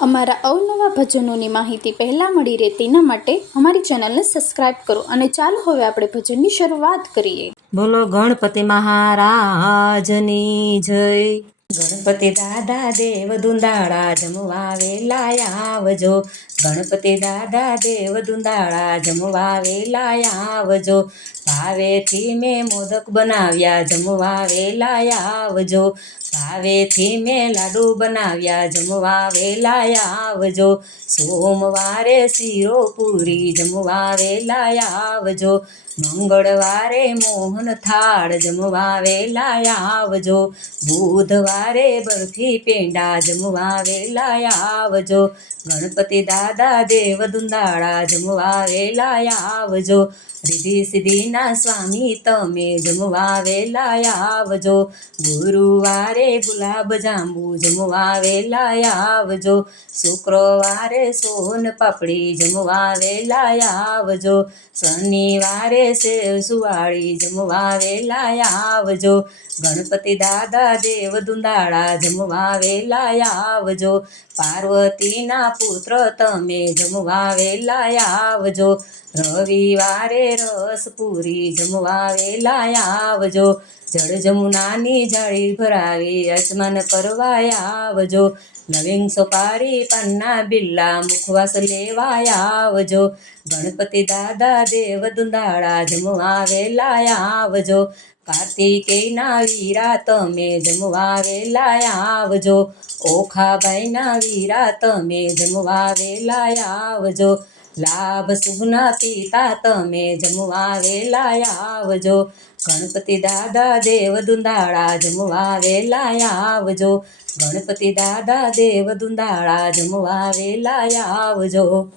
અમારા અવનવા ભજનોની માહિતી પહેલાં મળી રહે તેના માટે અમારી ચેનલને સબસ્ક્રાઇબ કરો અને ચાલો હવે આપણે ભજનની શરૂઆત કરીએ. બોલો ગણપતિ મહારાજની જય. ગણપતિ દાદા દેવ દુંદાળા જમવા વેલા આવજો. ગણપતિ દાદા દેવ દુંદાળા જમવા વેલા આવજો. ભાવેથી મેં મોદક બનાવ્યા જમવા વેલા આવજો. ભાવેથી મેં લાડુ બનાવ્યા જમવા વેલા આવજો. સોમવારે શીરો પૂરી જમવા વેલા આવજો. મંગળવારે મોહન થાળ જમવા વેલા આવજો. બુધવારે બરફી પેંડા જમવા વેલા આવજો. ગણપતિ દાદા દેવ દુંદાળા જમવા વેલા આવજો. રીધી સિદ્ધિના સ્વામી તમે જમવા વેલા આવજો. ગુરુવારે ગુલાબ જાંબુ જમવા વેલા આવજો. શુક્રવારે સોન પાપડી જમવા વેલા આવજો. શનિવારે સેવ સુવાળી જમવા વેલા આવજો. ગણપતિ દાદા દેવ દુંદાળા જમવા વેલા આવજો. પાર્વતીના પુત્ર તમે જમવા વેલા આવજો. રવિવારે રસ પૂરી જમવા વેલા આવજો. જળ જમુનાની જાળી ભરાવી અચમન કરવા આવજો. નવીન સોપારી પન્ના બિલ્લા મુખવાસ લેવા આવજો. ગણપતિ દાદા દેવ દુંદાળા જમવા વેલા આવજો. કાર્તિકેયના વીરા તમે જમવા વેલા આવજો. ઓખાબાઈના વીરા તમે જમવા વેલા આવજો. લાભ શુભના પિતા તમે જમવા વેલા આવજો. ગણપતિ દાદા દેવ દુંદાળા જમવા વેલા આવજો. ગણપતિ દાદા દેવ દુંદાળા જમવા વેલા આવજો.